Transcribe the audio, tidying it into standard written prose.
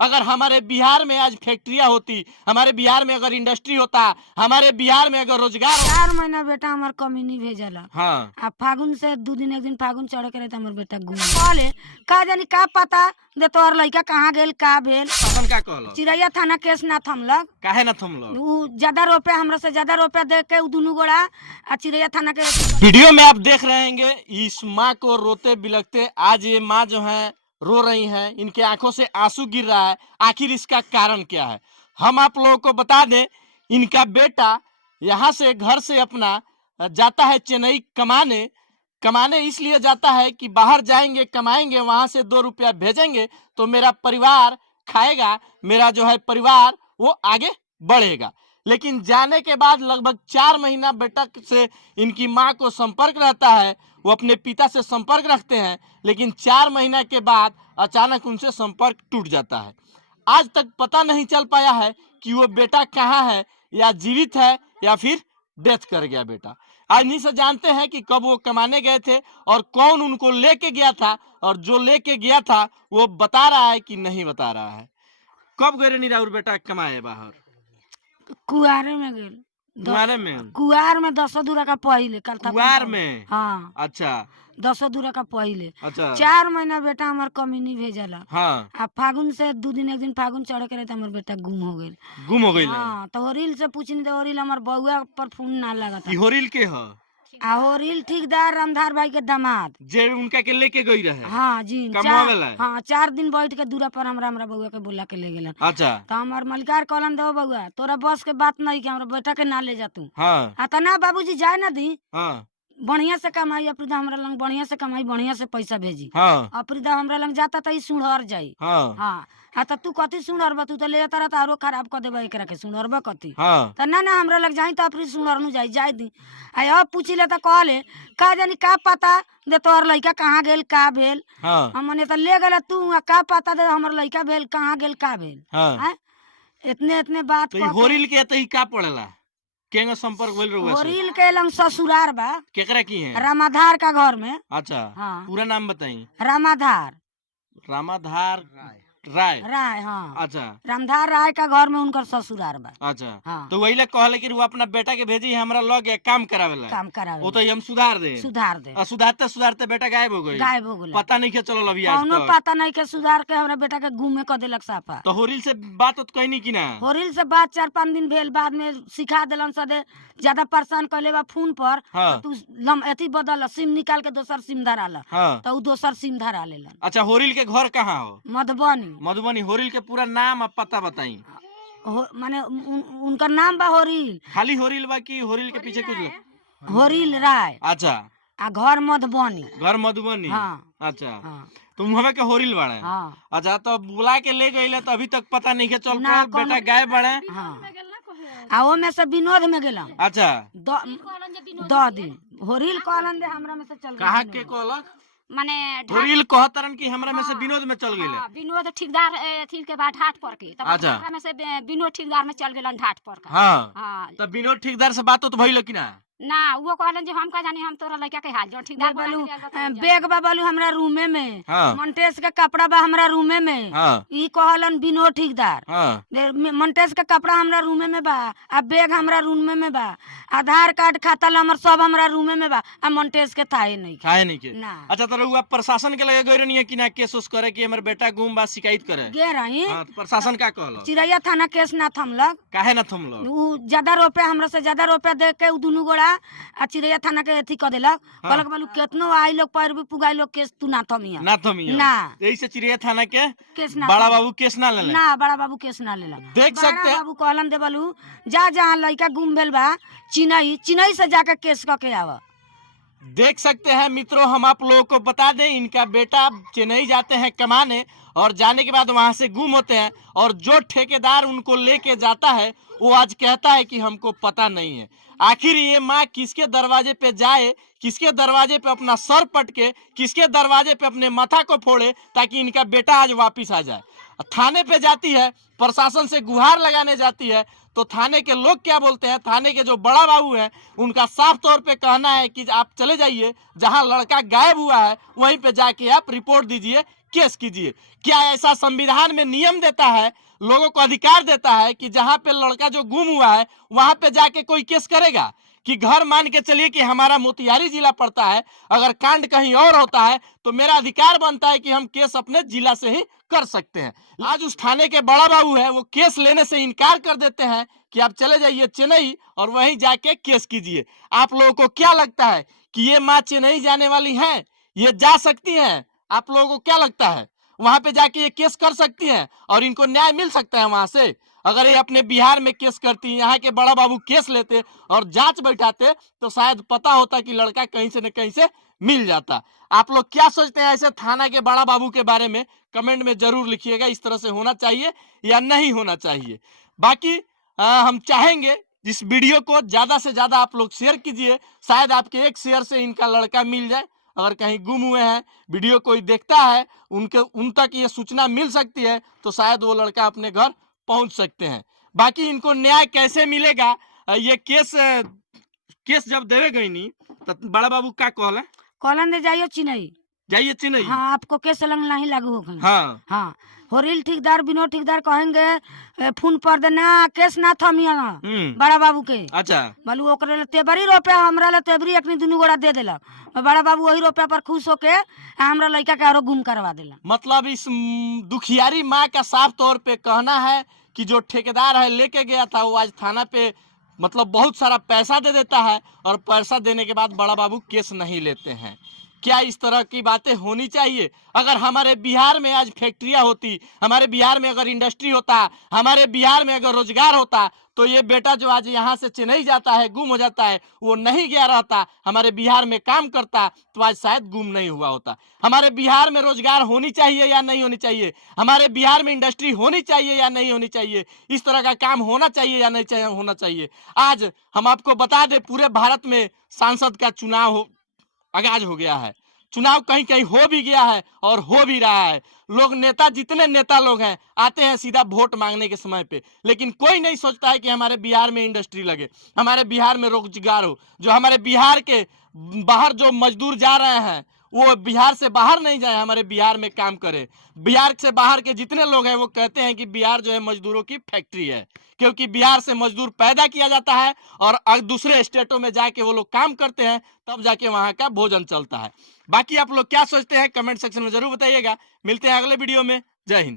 अगर हमारे बिहार में आज फैक्ट्रियां होती, हमारे बिहार में अगर इंडस्ट्री होता, हमारे बिहार में अगर रोजगार 4 महीना बेटा हमार कमीनी भेजला। हाँ आ फागुन से 2 दिन 1 दिन फागुन चढ़े के रहता हमर बेटा घूम कहले का जानी का पता दे तोहर लइका कहाँ गेल का भेल। शासन का कहल चिरैया थाना केस ना थमलक। काहे ना तुम लोग। उ ज्यादा रुपया हमरा से ज्यादा रुपया दे के उ दुनू गोड़ा आ चिरैया थाना के वीडियो में आप देख रहे होंगे इस माँ को रोते बिलखते। आज ये माँ जो है रो रही हैं, इनके आंखों से आंसू गिर रहा है। आखिर इसका कारण क्या है, हम आप लोगों को बता दें। इनका बेटा यहाँ से घर से अपना जाता है चेन्नई कमाने इसलिए जाता है कि बाहर जाएंगे कमाएंगे, वहां से 2 रुपया भेजेंगे तो मेरा परिवार खाएगा, मेरा जो है परिवार वो आगे बढ़ेगा। लेकिन जाने के बाद लगभग 4 महीना बेटा से इनकी माँ को संपर्क रहता है, वो अपने पिता से संपर्क रखते हैं, लेकिन 4 महीना के बाद अचानक उनसे संपर्क टूट जाता है। आज तक पता नहीं चल पाया है कि वो बेटा कहाँ है, या जीवित है या फिर डेथ कर गया बेटा। आज नहीं से जानते हैं कि कब वो कमाने गए थे और कौन उनको लेके गया था, और जो लेके गया था वो बता रहा है कि नहीं बता रहा है। कब गए नी राउर बेटा कमाए बाहर? कुआरे में गेल। कुआरे में? कुआर में 10 दूरा का पहिले कल था कुआर में? हाँ अच्छा 10 दूरा का पहिले। अच्छा 4 महीना बेटा हमार कमीनी भेजला। हाँ आ फागुन से 2 दिन 1 दिन फागुन चढ़े के रहता हमर बेटा गुम हो गेल। गुम हो गई। हाँ तो होरिल से पूछनी तो होरिल हमार बउआ पर फोन ना लगा था। होरिल के ह आ होरिल ठेकेदार रामधार भाई के दामाद जे उनका के लेके गई रहे। हाँ जी कमावेला? हाँ 4 दिन बैठ के दूरा पर हमरा बउआ के बोला के ले गेलन। अच्छा तो हमार मलिकार कहलन दो बउआ तोरा बस के बात नहीं कि हमरा बेटा के ना ले जा तू। हाँ आ त ना बाबूजी जाए ना दी हाँ बढ़िया से कमाई अप्रीदा हमरा लंग बढ़िया से कमाई बढ़िया से पैसा भेजी। हाँ अप्रीदा हमरा लंग जाता त ई सुनहर जाई। हाँ हाँ हाँ त तू कथी सुनहरबा तू तो ले तारा तारो खराब कर देबा एकरा के सुनहरबा कथी। हाँ त ना ना हमरा लग जाई त अपनी सुनहर नु जाई दी। आ अब पूछिले त कहले का जानी का पता दे तोहर लइका कहाँ गेल का भेल। हाँ हमने त ले गेल तू आ का पता दे हमर लइका भेल कहाँ गेल का भेल। हाँ हैं इतने बात तो होरिल के तही का पड़ेला केंगा संपर्क भइल रहुआ से? होरिल के लंग ससुरार बा केकरा की है? रामाधार का घर में। अच्छा हाँ पूरा नाम बताई। रामाधार रामाधार राय। राय हाँ अच्छा रामधार राय का घर में उनकर ससुरार बा। अच्छा हाँ तो वही ले कहले कि वो अपना बेटा के भेजी हमरा लगे काम करावेला। काम करावे वो तो हम सुधार दे। सुधार दे सुधारते सुधारते बेटा गायब हो गई। गायब हो गेला। पता नहीं के चलल अभी आज कौनो तक। पता नहीं के सुधार के हमरा बेटा के गुमे क देलक साफा। तो होरिल से बात होत कहनी कि ना? होरिल से बात 4-5 दिन भेल बाद में सिखा देलन सदे ज्यादा परेशान कइले बा फोन पर। हाँ तू एथी बदल सिम निकाल के दोसर सिम धरा ला। हाँ तो उ दोसर सिम धरा लेलन। अच्छा होरिल के घर कहाँ हो? मधुबनी। मधुबनी। होरिल के पूरा नाम और पता बताई। माने उनका नाम बा होरिल। खाली होरिल बा कि होरिल के पीछे कुछ लोग? होरिल राय अच्छा आ घर मधुबनी। घर मधुबनी। हाँ अच्छा हाँ तुम हमें के होरिल बाड़े? हाँ अच्छा तो बुला के ले गई तो अभी तक पता नहीं के चल ना, पाया कौनो- बेटा गायब बाड़े। हाँ आ वो में से विनोद में गेलम अच्छा 10 दिन। होरिल कहलन दे हमरा में से चल कहाँ गेल के कहलक? माने होरिल कहतरन कि हमरा में से विनोद में चल गइले। विनोद ठेकेदार अथी के बाद ढाट पर के तब अच्छा। हमरा में से विनोद ठेकेदार में चल गेलन ढाट पर का। हाँ हाँ तो विनोद ठेकेदार से बात तो भइल कि ना? ना वो कहलन जे हम का जानी हम तोरा लड़का के हाल जो ठेकेदार बालू बोला बैग बा बालू हमरा रूमे में। हाँ मंटेस के कपड़ा बा हमरा रूमे में। हाँ ई कहलन विनोद ठेकेदार हाँ मंटेस के कपड़ा हमरा रूमे में बा आ बैग हमरा रूमे में बा आधार कार्ड खाता नंबर सब हमरा रूमे में बा आ मंटेस के थाहे नहीं खाए नहीं के। ना अच्छा तो रउआ प्रशासन के लगे गइल नहीं है कि ना केस उस करे कि हमर बेटा गुम बा शिकायत करे? गे रही। हाँ तो प्रशासन का कहल? चिरैया थाना केस ना थमलक। काहे ना तुम लोग? उ ज्यादा रुपया हमरा से ज्यादा रुपया दे के उ दुनू गोड़ा आ चिरैया थाना के अथी कर देलक। कहलक बालू केतनो आई लोग पैर भी पुगाई लोग केस तू ना थमिया ना थमिया ना यही से चिड़िया थाना के केस ना बड़ा थमिया। बाबू केस ना लेले। ना बड़ा बाबू केस ना लेला। देख बड़ा सकते हैं बाबू कहलन दे बालू जा जहाँ लड़का गुम भेल बा चिन्नई से जाके केस करके आवा। देख सकते हैं मित्रों, हम आप लोगों को बता दें इनका बेटा चेन्नई जाते हैं कमाने और जाने के बाद वहां से गुम होते हैं, और जो ठेकेदार उनको लेके जाता है वो आज कहता है कि हमको पता नहीं है। आखिर ये माँ किसके दरवाजे पे जाए, किसके दरवाजे पे अपना सर पटके, किसके दरवाजे पे अपने माथा को फोड़े ताकि इनका बेटा आज वापिस आ जाए। थाने पे जाती है, प्रशासन से गुहार लगाने जाती है, तो थाने के लोग क्या बोलते हैं, थाने के जो बड़ा बाबू हैं उनका साफ तौर पे कहना है कि आप चले जाइए, जहां लड़का गायब हुआ है वहीं पे जाके आप रिपोर्ट दीजिए केस कीजिए। क्या ऐसा संविधान में नियम देता है, लोगों को अधिकार देता है कि जहां पे लड़का जो गुम हुआ है वहां पे जाके कोई केस करेगा? कि घर मान के चलिए कि हमारा मोतिहारी जिला पड़ता है, अगर कांड कहीं और होता है तो मेरा अधिकार बनता है कि हम केस अपने जिला से ही कर सकते हैं। आज उस थाने के बड़ा बाबू है वो केस लेने से इनकार कर देते हैं कि आप चले जाइए चेन्नई और वहीं जाके केस कीजिए। आप लोगों को क्या लगता है कि ये माँ चेन्नई जाने वाली हैं? ये जा सकती हैं? आप लोगों को क्या लगता है वहां पे जाके ये केस कर सकती हैं और इनको न्याय मिल सकता है वहां से? अगर ये अपने बिहार में केस करती, यहाँ के बड़ा बाबू केस लेते और जांच बैठाते तो शायद पता होता कि लड़का कहीं से न कहीं से मिल जाता। आप लोग क्या सोचते हैं ऐसे थाना के बड़ा बाबू के बारे में? कमेंट में जरूर लिखिएगा, इस तरह से होना चाहिए या नहीं होना चाहिए। बाकी हम चाहेंगे इस वीडियो को ज्यादा से ज्यादा आप लोग शेयर कीजिए, शायद आपके एक शेयर से इनका लड़का मिल जाए। अगर कहीं गुम हुए हैं, वीडियो कोई देखता है, उन तक ये सूचना मिल सकती है तो शायद वो लड़का अपने घर पहुंच सकते हैं। बाकी इनको न्याय कैसे मिलेगा, ये केस जब देवे गई नहीं तो बड़ा बाबू क्या कहला? कॉलन दे जाइए चिन्हई। जाइए चेन्नई। हाँ, आपको केस लंग नहीं लागू होगा। हाँ हाँ, होरिल ठेकेदार विनोद ठेकेदार कहेंगे फोन पर देना केस ना थमिया बड़ा बाबू के। अच्छा, बोलू ओकरे तेबरी रुपया हमरा ले तेबरी एकनी दुनू गोड़ा दे देलक। बड़ा बाबू वही रुपया पर खुश होके हमरा लड़का के आरो गुम करवा देला। मतलब इस दुखियारी माँ का साफ तौर पे कहना है कि जो ठेकेदार है लेके गया था वो आज थाना पे मतलब बहुत सारा पैसा दे देता है और पैसा देने के बाद बड़ा बाबू केस नहीं लेते हैं। क्या इस तरह की बातें होनी चाहिए? अगर हमारे बिहार में आज फैक्ट्रियां होती, हमारे बिहार में अगर इंडस्ट्री होता, हमारे बिहार में अगर रोजगार होता तो ये बेटा जो आज यहाँ से चेन्नई जाता है, गुम हो जाता है, वो नहीं गया रहता, हमारे बिहार में काम करता तो आज शायद गुम नहीं हुआ होता। हमारे बिहार में रोजगार होनी चाहिए या नहीं होनी चाहिए? हमारे बिहार में इंडस्ट्री होनी चाहिए या नहीं होनी चाहिए? इस तरह का काम होना चाहिए या नहीं होना चाहिए? आज हम आपको बता दें पूरे भारत में सांसद का चुनाव आगाज हो गया है। चुनाव कहीं कहीं हो भी गया है और हो भी रहा है। लोग नेता, जितने नेता लोग हैं आते हैं सीधा वोट मांगने के समय पे, लेकिन कोई नहीं सोचता है कि हमारे बिहार में इंडस्ट्री लगे, हमारे बिहार में रोजगार हो। जो हमारे बिहार के बाहर जो मजदूर जा रहे हैं वो बिहार से बाहर नहीं जाए, हमारे बिहार में काम करे। बिहार से बाहर के जितने लोग हैं वो कहते हैं कि बिहार जो है मजदूरों की फैक्ट्री है, क्योंकि बिहार से मजदूर पैदा किया जाता है और दूसरे स्टेटों में जाके वो लोग काम करते हैं, तब जाके वहां का भोजन चलता है। बाकी आप लोग क्या सोचते हैं कमेंट सेक्शन में जरूर बताइएगा। मिलते हैं अगले वीडियो में। जय हिंद।